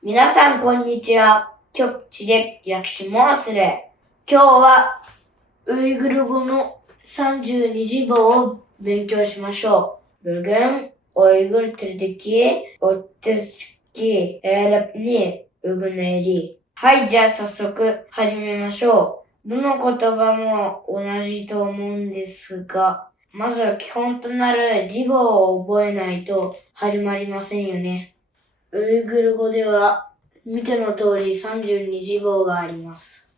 皆さんこんにちは。極地で訳しますれ。今日はウイグル語の32字母を勉強しましょう。Bugün Uygur Türk'teki 32 Arap'ni öğrenelim. はい、じゃあ早速始めましょう。どの言葉も同じと思うんですが、まずは基本となる字母を覚えないと始まりませんよね。ウイグル語では見ての通り32字母があります。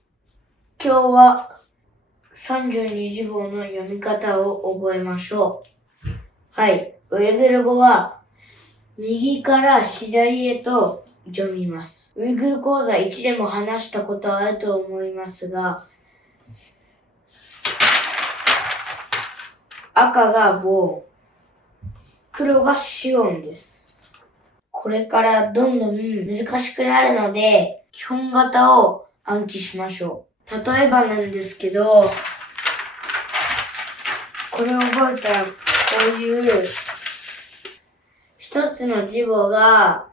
今日は32字母の読み方を覚えましょう。はい。ウイグル語は右から左へと読みます。ウイグル講座1でも話したことあると思いますが、赤がボーン、黒がシオンです。これからどんどん難しくなるので、基本型を暗記しましょう。例えばなんですけど、これを覚えたらこういう一つの字母が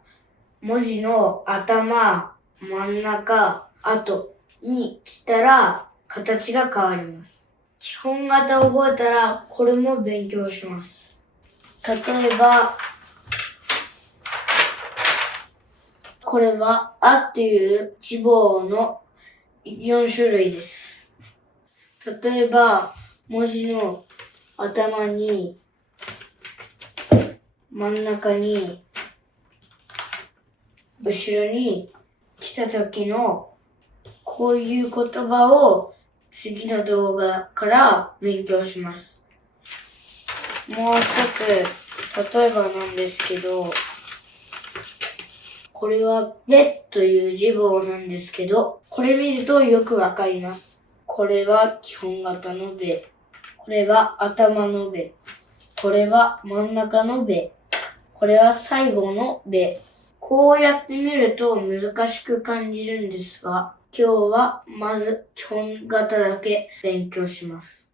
文字の頭、真ん中、後に来たら形が変わります。基本型を覚えたらこれも勉強します。例えば、これはあっていう字母の4種類です。例えば、文字の頭に、真ん中に、後ろに来た時のこういう言葉を次の動画から勉強します。もう一つ、例えばなんですけど、これはべという字母なんですけど、これ見るとよくわかります。これは基本型のべ。これは頭のべ。これは真ん中のべ。これは最後のべ。こうやって見ると難しく感じるんですが、今日はまず基本型だけ勉強します。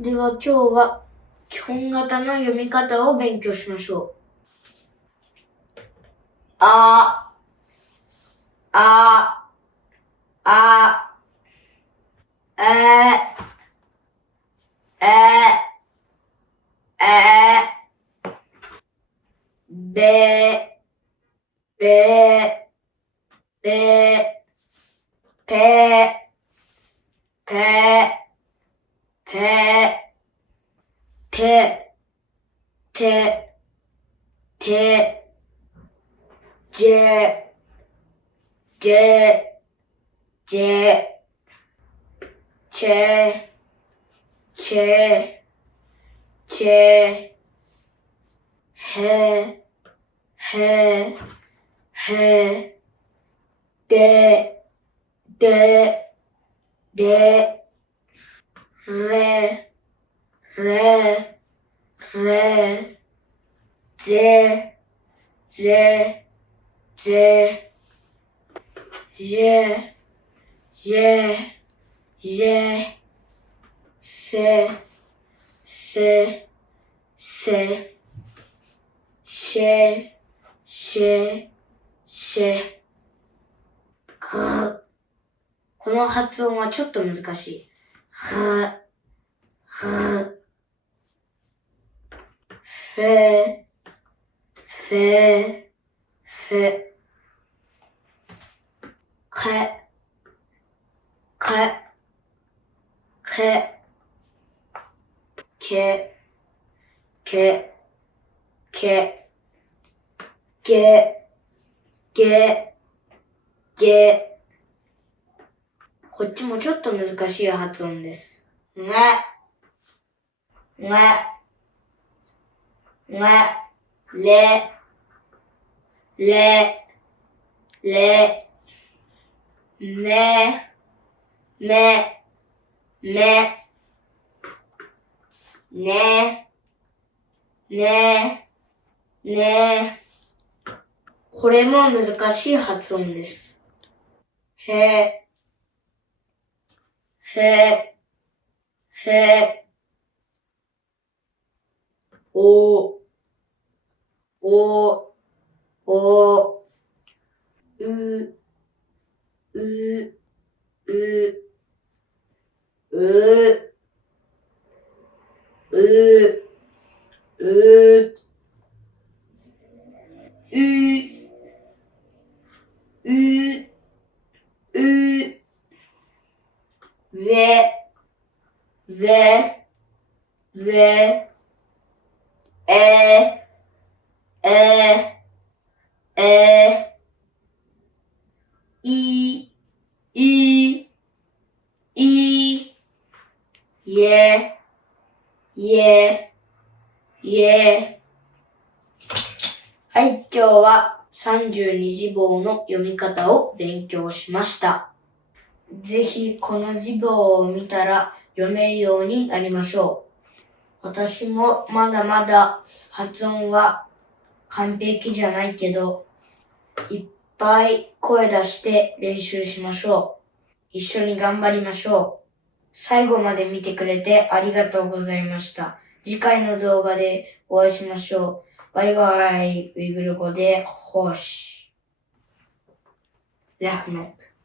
では今日は基本型の読み方を勉強しましょう。あ、あ、あ、べ、べ、べ、ぺ、ぺ、ぺ、て、て、て、じ、じ、じ、ち、ち、ち、へ、へ、へ、で、で、で、れ、れ、れ、ぜ、ぜ、ぜ、ぜ、ぜ、ぜ、せ、せ、せ、し、し、し、ぐ。この発音はちょっと難しい。ぐ、ぐ、ふ、ふ、ふ、か、か、か、け、け、け、げ、げ、げ。こっちもちょっと難しい発音です。が、が、が、れ、れ、れ、め、め、め、ね、ね、ね。これも難しい発音です。へ、へ、へ、お、お、お、う、う、う、う、ぜ、ぜ、え、い、い、え、はい、今日は32字母の読み方を勉強しました。ぜひこの字母を見たら読めるようになりましょう。私もまだまだ発音は完璧じゃないけど、いっぱい声出して練習しましょう。一緒に頑張りましょう。最後まで見てくれてありがとうございました。次回の動画でお会いしましょう。バイバイ。ウイグル語でホーシ。ラフメット。